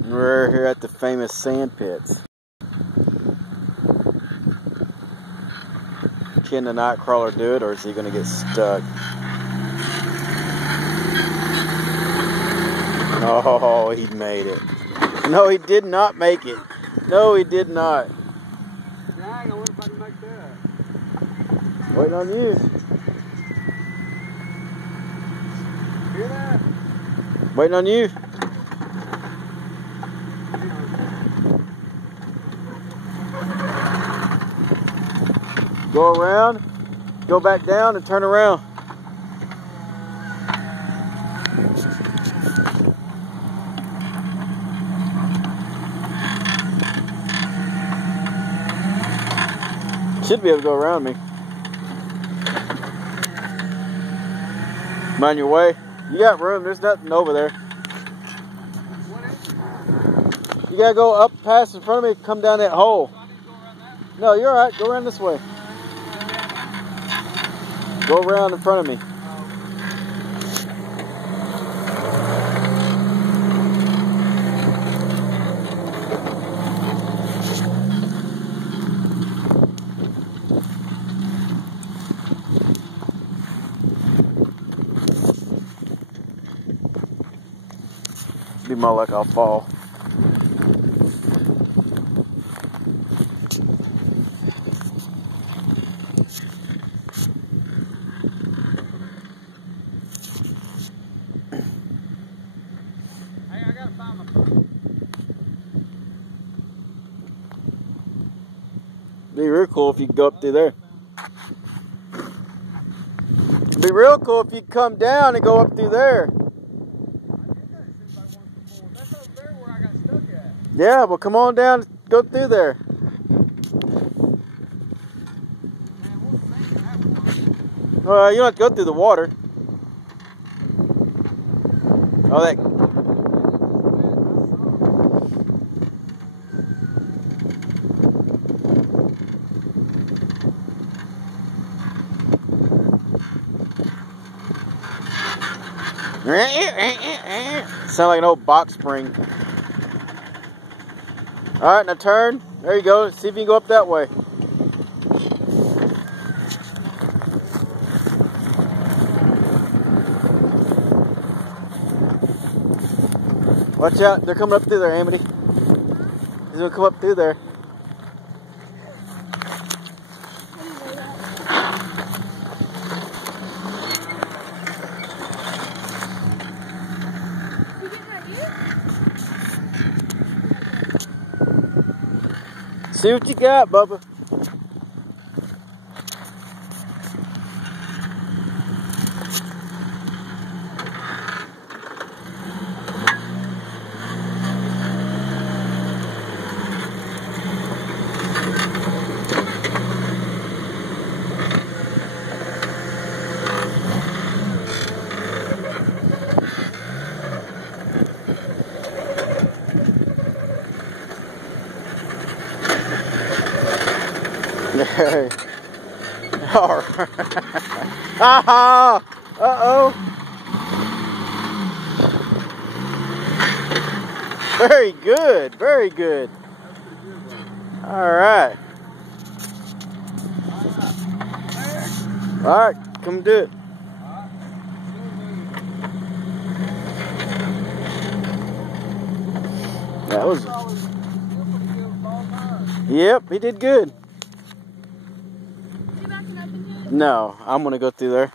We're here at the famous sand pits. Can the Nightcrawler do it, or is he going to get stuck? Oh, he made it. No, he did not make it. No, he did not. Dang, I wonder if I can make that. Waiting on you. Hear that? Waiting on you. Go around, go back down, and turn around. Should be able to go around me. Mind your way. You got room. There's nothing over there. You gotta go up past in front of me, come down that hole. No, you're alright. Go around this way. Go around in front of me. Be more like I'll fall. Hey, I gotta find my... Be real cool if you could go up through there. Be real cool if you come down and go up through there. Yeah, well, come on down, go through there. You don't have to go through the water. Oh, that. Sound like an old box spring. Alright, now turn. There you go. See if you can go up that way. Watch out. They're coming up through there, Amity. He's going to come up through there. See what you got, Bubba. All right. Aha! Uh-oh. Very good. Very good. All right. All right. Come do it. That was... Yep, he did good. No, I'm gonna go through there.